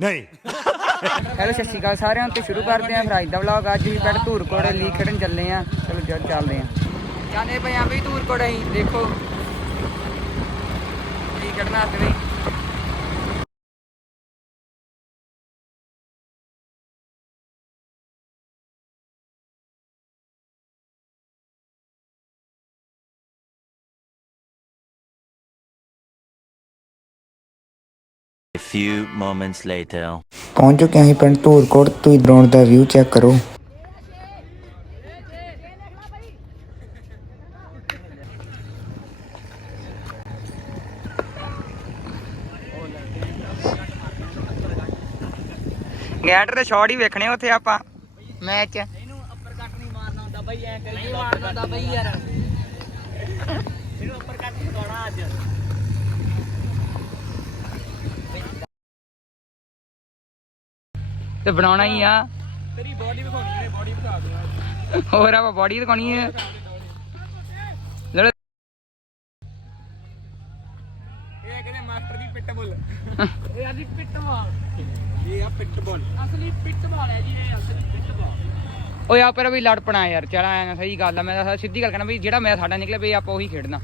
ਨਹੀਂ। ਹੈਲੋ ਸਤਿ ਸ਼੍ਰੀ ਅਕਾਲ ਸਾਰਿਆਂ ਨੂੰ ਤੇ ਸ਼ੁਰੂ ਕਰਦੇ ਆਂ ਫਿਰ ਅੱਜ ਦਾ ਵਲੌਗ ਅੱਜ ਵੀ ਪਿੰਡ ਧੂਰਕੋਟ ਲੀਗ ਖੇਡਣ ਚੱਲੇ ਆਂ ਚਲੋ ਚੱਲ ਚੱਲਦੇ ਆਂ ਜਾਂਦੇ ਪਏ ਆਂ ਵੀ ਧੂਰਕੋਟ ਅਸੀਂ, ਦੇਖੋ। ਲੀਗ ਖੇਡਣ ਵਾਸਤੇ ਬਈ few moments later. ਪਹੁੰਚ ਚੁੱਕੇ ਆਂ ਅਸੀਂ ਪਿੰਡ ਧੂਰਕੋਟ ਤੁਸੀਂ ਗਰਾਊਂਡ ਦਾ ਵਿਊ ਚੈੱਕ ਕਰੋ। ਗੈਂਟਰ ਦੇ ਸ਼ਾਟ ਹੀ ਵੇਖਣੇ ਉੱਥੇ ਆਪਾਂ। ਮੈਚ ਤੇ ਬਣਾਉਣਾ ਹੀ ਆ। ਤੇਰੀ ਬਾਡੀ ਵਿਖਾਉਣੀ ਹੈ ਬਾਡੀ ਵਿਖਾ ਦੂੰਗਾ ਹੋਰ ਆਪਾਂ ਬਾਡੀ ਦਿਖਾਉਣੀ ਹੈ ਲੜ। ਇਹ ਕਹਿੰਦੇ ਮਾਸਟਰ ਦੀ ਪਿੱਟ ਬੁੱਲ ਇਹ ਆਦੀ ਪਿੱਟ ਬਾਲ ਇਹ ਆ ਪਿੱਟ ਬਾਲ ਅਸਲੀ ਪਿੱਟ ਬਾਲ ਹੈ ਜੀ ਇਹ ਅਸਲੀ ਪਿੱਟ ਬਾਲ ਓਏ ਆ ਪਰ ਵੀ ਲੜ ਪਣਾ ਯਾਰ ਚਲ ਆਇਆ ਸਹੀ ਗੱਲ ਆ। ਮੈਂ ਤਾਂ ਸਿੱਧੀ ਗੱਲ ਕਹਿਣਾ ਵੀ ਜਿਹੜਾ ਮੈਂ ਸਾਡਾ ਨਿਕਲੇ ਵੀ ਆਪਾਂ ਉਹੀ ਖੇਡਣਾ।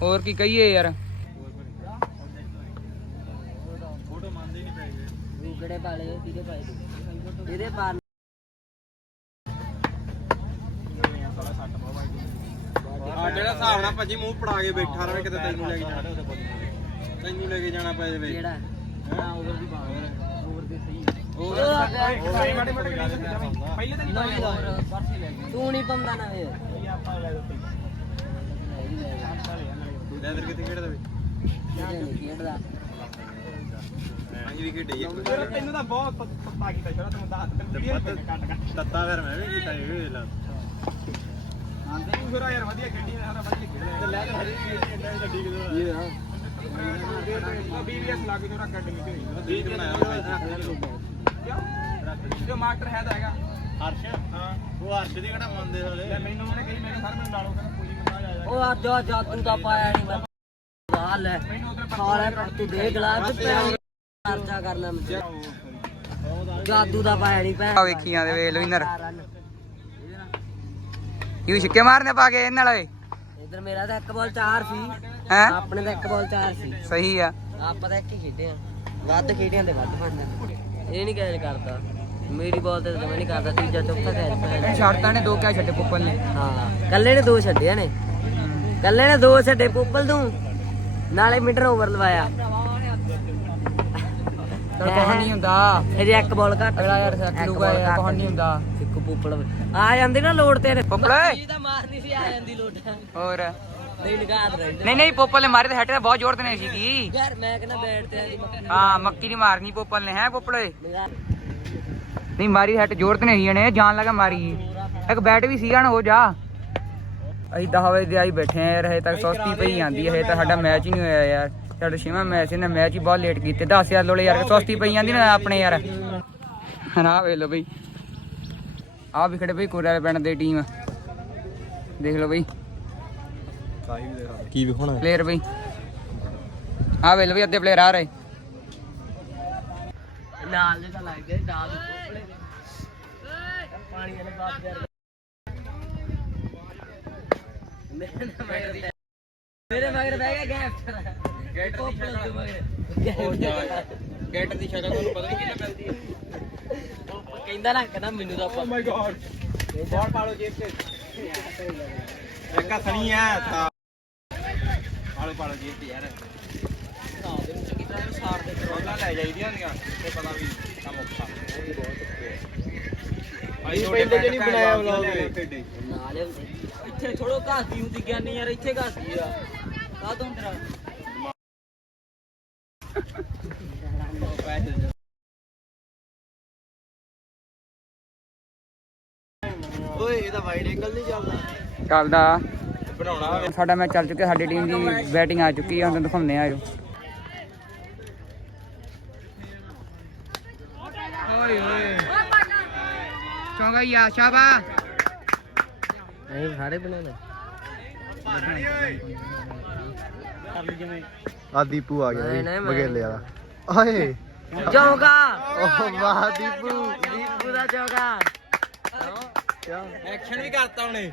ਹੋਰ ਕੀ ਕਹੀਏ ਯਾਰ। ਆ ਜਿਹੜਾ ਹਿਸਾਬ ਨਾਲ ਭਾਜੀ ਮੂੰਹ ਪੜਾ ਕੇ ਬੈਠਾ ਰਵੇ ਕਿਤੇ ਤੈਨੂੰ ਲੈ ਕੇ ਜਾਣਾ। ਤੈਨੂੰ ਲੈ ਕੇ ਜਾਣਾ ਪੈ ਜਾਵੇ। ਕਿਹੜਾ ਹਾਂ ਓਵਰ ਦੀ ਬਾਲ ਓਵਰ ਦੇ ਸਹੀ ਮਾੜੇ ਮਾੜੇ ਪਹਿਲੇ ਤਾਂ ਨਹੀਂ ਤੂੰ ਨਹੀਂ ਪੰਦਾ ਨਾ ਵੇ। ਲੈਦਰ ਕਿੱਥੇ ਖੇਡਦਾ ਵੇ? ਖੇਡਦਾ। ਅਸੀਂ ਵੀ ਖੇਡੇ ਇੱਕ ਤੈਨੂੰ ਤਾਂ ਬਹੁਤ ਪੱਤਾ ਕੀਤਾ ਛੋੜਾ ਤੈਨੂੰ ਦੱਸ ਤੈਨੂੰ ਵੀਡੀਓ ਕੱਟ ਕੱਟ ਤੱਤਾ ਫਿਰ ਮੈਂ ਵੀ ਕੀਤਾ ਇਹ ਵੇਖ ਲਾ। ਹਾਂ ਤੂੰ ਫਿਰ ਯਾਰ ਵਧੀਆ ਖੇਡੀ ਨਾ ਸਾਰਾ ਵਧੀਆ ਖੇਡਿਆ ਤੇ ਲੈ ਤਾਂ ਹਰੀ ਖੇਡਿਆ ਗੱਡੀ ਕਿਦੋਂ ਇਹ ਹਾਂ ਬੀਬੀਐਸ ਲਾ ਕੇ ਥੋੜਾ ਅਕੈਡਮੀ ਤੇ ਹੋਈ। ਵੀਹ ਬਣਾਇਆ ਕਿਉਂ? ਜੋ ਮਾਸਟਰ ਹੈ ਤਾਂ ਹੈਗਾ। ਹਰਸ਼? ਹਾਂ। ਉਹ ਹਰਸ਼ ਦੀ ਕਿਹੜਾ ਮੰਨਦੇ ਵਾਲੇ ਮੈਨੂੰ ਉਹਨੇ ਕਹੀ ਮੈਂ ਕਿਹਾ ਸਰ ਮੈਨੂੰ ਲਾ ਲਓ ਕਹਿੰਦਾ ਕੋਈ ਨਹੀਂ ਮੈਂ ਆ ਜਾ ਉਹ ਅੱਜ ਜਾਦੂ ਦਾ ਪਾਇਆ ਨਹੀਂ ਮੈਂ ਲੈ। ਮੈਨੂੰ ਉਧਰ ਸਾਲੇ ਪਰ ਤੂੰ ਦੇਖ ਲਾ ਤੂੰ ਖਰਚਾ ਕਰਨਾ ਮੈਨੂੰ ਜਾਦੂ ਦਾ ਪਾਇਆ ਨਹੀਂ ਪੈ ਆ ਵੇਖੀ ਜਾਂਦੇ ਵੇਖ ਲੋ ਇਨਰ। ਯੂ ਛਿੱਕੇ ਮਾਰਨੇ ਪਾ ਕੇ ਇਹਨਾਂ ਵਾਲੇ? ਇਧਰ ਮੇਰਾ ਤਾਂ ਇੱਕ ਬਾਲ ਚਾਰ ਸੀ। ਹੈ? ਆਪਣੇ ਤਾਂ ਇੱਕ ਬਾਲ ਚਾਰ ਸੀ। ਸਹੀ ਆ। ਆਪਾਂ ਤਾਂ ਇੱਕ ਹੀ ਖੇਡੇ ਆ। ਵੱਧ ਖੇਡਿਆਂ ਦੇ ਵੱਧ ਫੜਨਾ ਇਹ ਨਹੀਂ ਕੈਚ ਕਰਦਾ। ਮੇਰੀ ਬਾਲ ਤੇ ਤਾਂ ਮੈਂ ਨਹੀਂ ਕਰਦਾ। ਤੀਜਾ ਚੌਥਾ ਕੈਚ ਪੈ ਸ਼ਾਰਟਾਂ ਨੇ। ਦੋ ਛੱਡੇ ਪੁੱਪਲ ਨੇ। ਹਾਂ ਕੱਲੇ ਨੇ ਦੋ ਛੱਡਿਆ ਨੇ। ਕੱਲੇ ਨੇ ਦੋ ਛੱਡੇ ਪੁੱਪਲ ਤੂੰ। ਨਾਲੇ ਮਿਡਰ ਓਵਰ ਲਵਾਇਆ। ਕੋਹ ਨਹੀਂ ਹੁੰਦਾ। ਇਹਦੇ ਇੱਕ ਬਾਲ ਘੱਟ ਅਗਲਾ ਯਾਰ ਸੱਟ ਇੱਕ ਲੂਗਾ ball ਯਾਰ ਕੋਹ ਘੱਟ ਨਹੀਂ ਹੁੰਦਾ। ਇੱਕ ਪੁੱਪਲ ਆ ਜਾਂਦੀ ਨਾ ਲੋੜ ਤੇ ਪੁੱਪਲ ਤਾਂ ਮਾਰਨੀ ਸੀ ਆ ਜਾਂਦੀ ਲੋੜ ਹੋਰ। ਨਹੀਂ ਨਿਕਾਤ ਰਹੀ ਨਹੀਂ ਨਹੀਂ ਪੁੱਪਲ ਨੇ ਮਾਰੇ ਤੇ ਹੈਟੇ ਬਹੁਤ ਜ਼ੋਰ ਤੇ ਨਹੀਂ ਸੀਗੀ ਯਾਰ ਮੈਂ ਕਹਿੰਦਾ ਬੈਟ ਤੇ ਆਦੀ ਮੱਕੀ ਹਾਂ ਮੱਕੀ ਦੀ ਮਾਰਨੀ ਪੁੱਪਲ ਨੇ ਹੈ ਪੁੱਪਲ ਓਏ ਨਿਗਾਹ ਨਹੀਂ ਮਾਰੀ ਹੈਟ ਜ਼ੋਰ ਤੇ ਨਹੀਂ ਜਾਣ ਲੱਗਾ ਮਾਰੀ। ਇੱਕ ਬੈਟ ਵੀ ਸੀਗਾ ਨਾ ਹੋ ਜਾ। ਅਸੀਂ 10 ਵਜੇ ਦੇ ਆਈ ਬੈਠੇ ਆ ਯਾਰ ਹਜੇ ਤੱਕ ਸੁਸਤੀ ਪਈ ਜਾਂਦੀ ਹੈ ਹਜੇ ਤਾਂ ਸਾਡਾ ਮੈਚ ਹੀ ਨਹੀਂ ਹੋਇਆ ਯਾਰ। ਸਾਡਾ ਛੇਵਾਂ ਮੈਚ ਇਹਨੇ ਮੈਚ ਹੀ ਬਹੁਤ ਲੇਟ ਕੀਤੇ। 10 ਯਾਰ ਲੋਲੇ ਯਾਰ ਸੁਸਤੀ ਪਈ ਜਾਂਦੀ ਨਾ ਆਪਣੇ ਯਾਰ। ਨਾ ਵੇਖ ਲਓ ਬਈ। ਆ ਵੀ ਖੜੇ ਬਈ ਕੋਰੇ ਵਾਲੇ ਪਿੰਡ ਦੀ ਟੀਮ ਦੇਖ ਲਓ ਬਈ। ਕੀ ਵਿਖਾਉਣਾ? ਪਲੇਅਰ ਬਈ। ਆ ਵੇਖ ਲਓ ਬਈ ਅੱਧੇ ਪਲੇਅਰ ਆ ਰਹੇ। ਨਾਲ ਦੇ ਤਾਂ ਲੱਗ ਗਏ ਡਾਲ ਪੁੱਪਲੇ ਪਾਣੀ ਵਾਲੇ ਬਾਪ ਯਾਰ ਮੇਰੇ ਮਗਰ ਬਹਿ ਗਿਆ ਗੈਫਟਰ ਗੈਟ ਤੋਂ ਮਗਰ ਗੇਟ ਦੀ ਸ਼ਕਲ ਤੁਹਾਨੂੰ ਪਤਾ ਨਹੀਂ ਕਿੰਨਾ ਮਿਲਦੀ ਹੈ? ਉਹ ਕਹਿੰਦਾ ਨਾ ਕਹਿੰਦਾ ਮੈਨੂੰ ਤਾਂ ਓ ਮਾਈ ਗॉड ਬਾਲ ਪਾਲੋ ਜੇਬ ਤੇ ਇੱਕਾ ਸਣੀ ਹੈ ਤਾਂ ਪਾਲੋ ਪਾਲੋ ਜੇਬ ਤੇ ਯਾਰ ਉਹਨਾਂ ਲੈ ਜਾਈਦੀਆਂ ਹੁੰਦੀਆਂ ਤੇ ਪਤਾ ਵੀ ਕੰਮ ਔਖਾ। ਭਾਈ ਪਹਿਲੇ ਜਿਹੜੀ ਬਣਾਇਆ ਵਲੌਗ ਨਾਲ ਹੁੰਦੇ। ਇੱਥੇ ਥੋੜੋ ਘਾਤੀ ਹੁੰਦੀ ਗਿਆਨੀ ਯਾਰ ਇੱਥੇ ਘਾਤੀ ਆ। ਕਾਹ ਤੋਂ ਤੇਰਾ ਓਏ ਇਹਦਾ ਵਾਈਡ ਐਂਗਲ ਨਹੀਂ ਚੱਲਦਾ। ਚੱਲਦਾ ਬਣਾਉਣਾ ਹੋਵੇ। ਸਾਡਾ ਮੈਚ ਚੱਲ ਚੁੱਕਿਆ ਸਾਡੀ ਟੀਮ ਦੀ ਬੈਟਿੰਗ ਆ ਚੁੱਕੀ ਆ ਹੁਣ ਤੁਹਾਨੂੰ ਦਿਖਾਉਂਦੇ ਆ ਜੋ ਓਏ ਓਏ। ਚੰਗਾ ਯਾ ਸ਼ਾਬਾ ਨਹੀਂ ਸਾਰੇ ਬਣਾਉਣੇ। ਆ ਦੀਪੂ ਆ ਗਿਆ ਨਹੀਂ, ਵੀ ਨਹੀਂ, ਮੈਂ- ਬਗੇਲੇ ਵਾਲਾ। ਆਏ। ਚੌਕਾ। ਓ ਵਾਹ ਦੀਪੂ। ਦੀਪੂ ਦਾ ਚੌਕਾ। ਐਕਸ਼ਨ ਵੀ ਕਰਤਾ ਉਹਨੇ।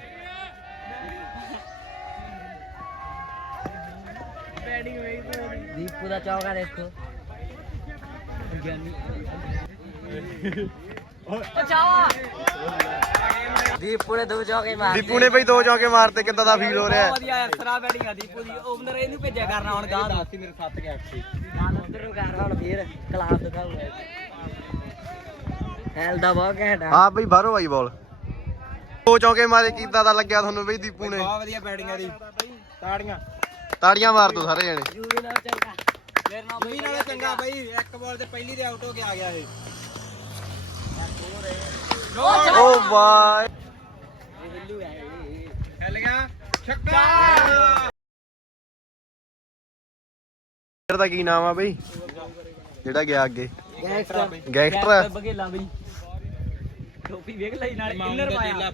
ਦੀਪੂ ਦਾ ਚੌਕਾ ਦੇਖੋ। ਦੀਪੂ ਨੇ ਦੋ ਚੌਕੇ ਮਾਰ ਦੀਪੂ ਨੇ ਬਈ ਦੋ ਚੌਕੇ ਮਾਰਤੇ ਕਿੱਦਾਂ ਦਾ ਫੀਲ ਹੋ ਰਿਹਾ? ਹੈ? ਵਧੀਆ ਅਸਰਾ ਬੈਟਿੰਗ ਆ ਦੀਪੂ ਦੀ ਓਪਨਰ ਇਹਨੂੰ ਭੇਜਿਆ ਕਰਨਾ ਹੁਣ ਗਾਹ ਦੱਸ ਮੇਰੇ 7 ਗੈਪ ਸੀ ਨਾਲ ਉਧਰ ਨੂੰ ਕਰ ਹੁਣ ਫੇਰ ਕਲਾਸ ਦਿਖਾਊਗਾ। ਹੈਲ ਦਾ ਬਹੁਤ ਘੈਂਟ ਆ। ਬਈ ਬਾਹਰੋਂ ਆਈ ਬਾਲ ਦੋ ਚੌਕੇ ਮਾਰੇ ਕਿੱਦਾਂ ਦਾ ਲੱਗਿਆ ਤੁਹਾਨੂੰ ਬਈ ਦੀਪੂ ਨੇ? ਬਹੁਤ ਵਧੀਆ ਬੈਟਿੰਗ ਆ ਦੀ ਤਾੜੀਆਂ। ਤਾੜੀਆਂ ਮਾਰ ਦੋ ਸਾਰੇ ਜਣੇ। ਯੂਵੀ ਨਾਲ ਚੰਗਾ। ਫੇਰ ਨਾ ਵੀ ਨਾਲੇ ਚੰਗਾ ਬਈ ਇੱਕ ਬਾਲ ਤੇ ਪਹਿਲੀ ਤੇ ਆਊਟ ਹੋ ਕੇ ਆ ਗਿਆ ਇਹ। ਓ ਵਾਹ। ਚੱਲ ਗਿਆ। ਛੱਕਾ। ਤੇਰਾ ਦਾ ਕੀ ਨਾਮ ਆ ਬਈ? ਜਿਹੜਾ ਗਿਆ ਅੱਗੇ। ਗੈਂਗਸਟਰ ਗੈਂਗਸਟਰ ਬਗੇਲਾ ਬਈ। ਟੋਪੀ ਵੇਖ ਲਈ ਨਾਲ ਇੰਨਰ ਪਾਇਆ।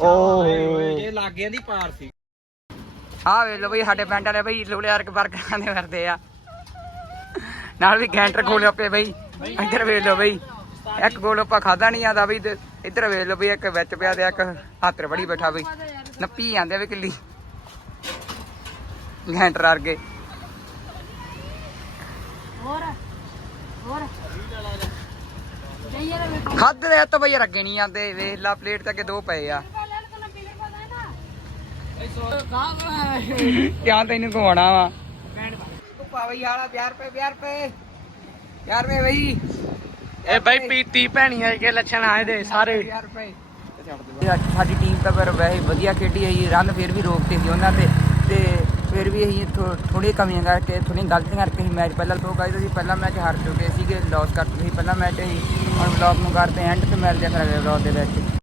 ਓਹ। ਇਹ ਲਾਗਿਆਂ ਦੀ ਪਾਰ ਸੀ। ਆ ਵੇਖ ਲਓ ਬਈ ਸਾਡੇ ਪਿੰਡ ਵਾਲੇ ਬਈ ਲੋਲੇ ਵਰਕ ਵਰਕਰਾਂ ਦੇ ਫਿਰਦੇ ਆ। ਨਾਲ ਵੀ ਗੈਂਟਰ ਖੋਲਿਆ ਪਏ ਬਈ। ਇੱਧਰ ਵੇਖ ਲਓ ਬਈ। ਇੱਕ ਗੋਲ ਆਪਾਂ ਖਾਦਾ ਨਹੀਂ ਆਦਾ ਤੇ ਇੱਧਰ ਵੇਖ ਲਓ ਬਈ ਇੱਕ ਵਿੱਚ ਪਿਆ ਤੇ ਇੱਕ ਹੱਥ ਬੜੀ ਬੈਠਾ ਬਈ। ਨੱਪੀ ਜਾਂਦੇ ਵੀ ਕਿੱਲੀ। ਗੈਂਟਰ ਵਰਗੇ ਖਾਦੇ ਦੇ ਤਾਂ ਬਈ ਅੱਗੇ ਨਹੀਂ ਆਂਦੇ ਵੇਖ ਲਾ ਪਲੇਟ ਤੇ ਅੱਗੇ ਦੋ ਪਏ ਆ। ਕਿਆ ਤੈਨੂੰ ਘੁਮਾਉਣਾ ਵਾ? ਧੁੱਪਾ ਬਈ ਆਲਾ 50 ਰੁਪਏ 50 ਰੁਪਏ। 50 ਰੁਪਏ ਬਈ। ਇਹ ਬਈ ਪੀਤੀ ਭੈਣੀਆਂ ਕੇ ਲੱਛਣ ਆਏ ਦੇ ਸਾਰੇ। ਸਾਡੀ ਟੀਮ ਤਾਂ ਪਰ ਵੈਸੇ ਵਧੀਆ ਖੇਡੀ ਹੈ ਰਨ ਫਿਰ ਵੀ ਰੋਕਤੇ ਸੀ ਉਹਨਾਂ ਤੇ ਤੇ ਫਿਰ ਵੀ ਅਸੀਂ ਥੋੜੀ ਕਮੀਆਂ ਕਰਕੇ ਥੋੜੀ ਗਲਤੀਆਂ ਕਰਕੇ ਅਸੀਂ ਮੈਚ ਪਹਿਲਾਂ ਤੋਂ ਗਾਇਜ਼ ਅਸੀਂ ਪਹਿਲਾ ਮੈਚ ਹਾਰ ਚੁੱਕੇ ਸੀਗੇ ਲਾਸ ਕਰ ਚੁੱਕੇ ਸੀ, ਪਹਿਲਾ ਮੈਚ ਅਸੀਂ ਹੁਣ ਵਲੌਗ ਨੂੰ ਕਰਦੇ ਐਂਡ ਤੇ ਮਿਲਦੇ ਆ ਫਿਰ ਅਗਲੇ ਵਲੌਗ ਦੇ ਵਿੱਚ।